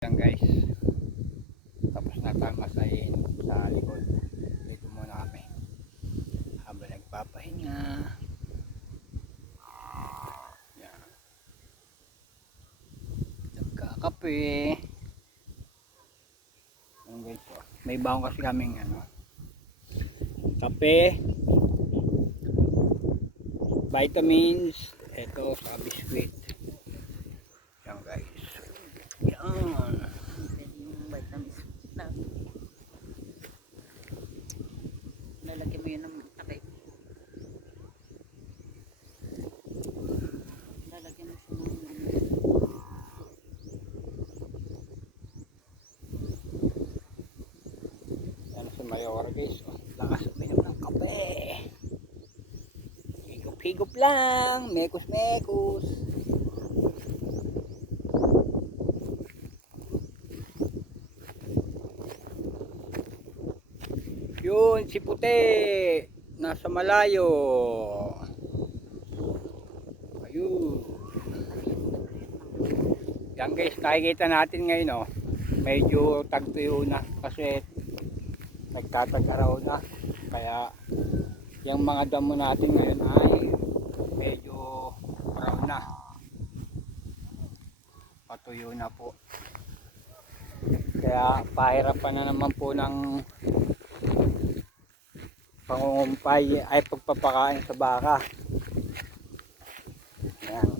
Yan guys, tapos na tayo masahin sa likod. Dito muna kami habang nagpapahinga. Yan, nagkakape. Yan guys, oh. May baon kasi kaming kape, vitamins, eto sa biskuit. Yan guys, yan. Lalagyan mo yun ng takay. Lalagyan mo siya ng Yan si Mayor guys, oh. Lakas uminom ng kape. Higop-higop lang, mekos-mekos. Yun, si Puti, nasa malayo. Ayun. Yan guys, nakikita natin ngayon, oh. Medyo tagtuyo na kasi nagtatag-araw na. Kaya yung mga damo natin ngayon ay medyo brown na. Patuyo na po. Kaya pahirapan na naman po ng pangungumpay ay pagpapakain sa baka. Yan.